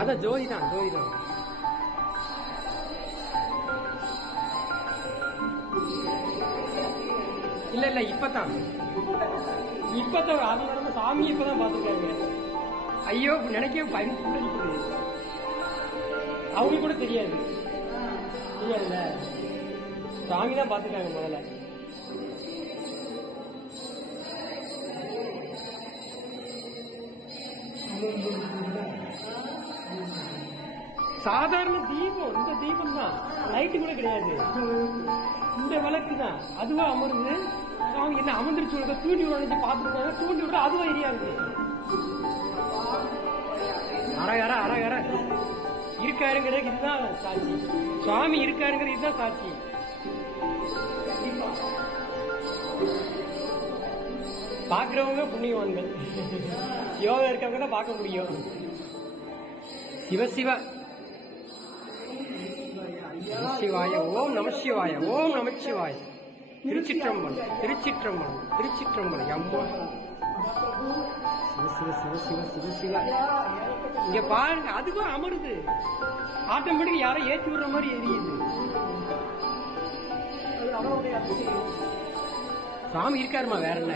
அதான் ஜோதி தான் ஜோதி தான். இல்ல இல்ல இப்பதான் அதோட சாமி இப்பதான் பாத்துருக்காங்க. ஐயோ நினைக்கவே பயந்து அவங்க கூட தெரியாது இல்ல சாமி தான் பாத்துருக்காங்க முதல்ல. சாதாரண தீபம், இந்த தீபம் தான், லைட்டு கூட கிடையாது, இந்த விளக்கு தான். அதுவா அமர்ந்து அவங்க என்ன அமர்ந்துருச்சு உனக்கு தூண்டி விட பாத்துருக்காங்க. தூண்டி விட அதுவா எரியாது. அரகர அரகர இருக்காருங்கிறது இதுதான் சாட்சி. சுவாமி இருக்காருங்கிறது இதுதான் சாட்சி. பாக்குறவங்க புண்ணியவான்கள், யோகா இருக்கவங்க தான் பார்க்க முடியும். சிவசிவ சிவாய ஓம் நமசிவாய ஓம் நமசிவாய. திருச்சிற்றம்பலம் திருச்சிற்றம்பலம் திருச்சிற்றம்பலம். அம்மா சிவ சிவ சிவ சிவ சிவ. இங்க பாருங்க அதுவும் அமருது. ஆட்டோமேட்டிக் யாரும் ஏற்றி விடுற மாதிரி எரியுது. சாமி இருக்காருமா வேற என்ன.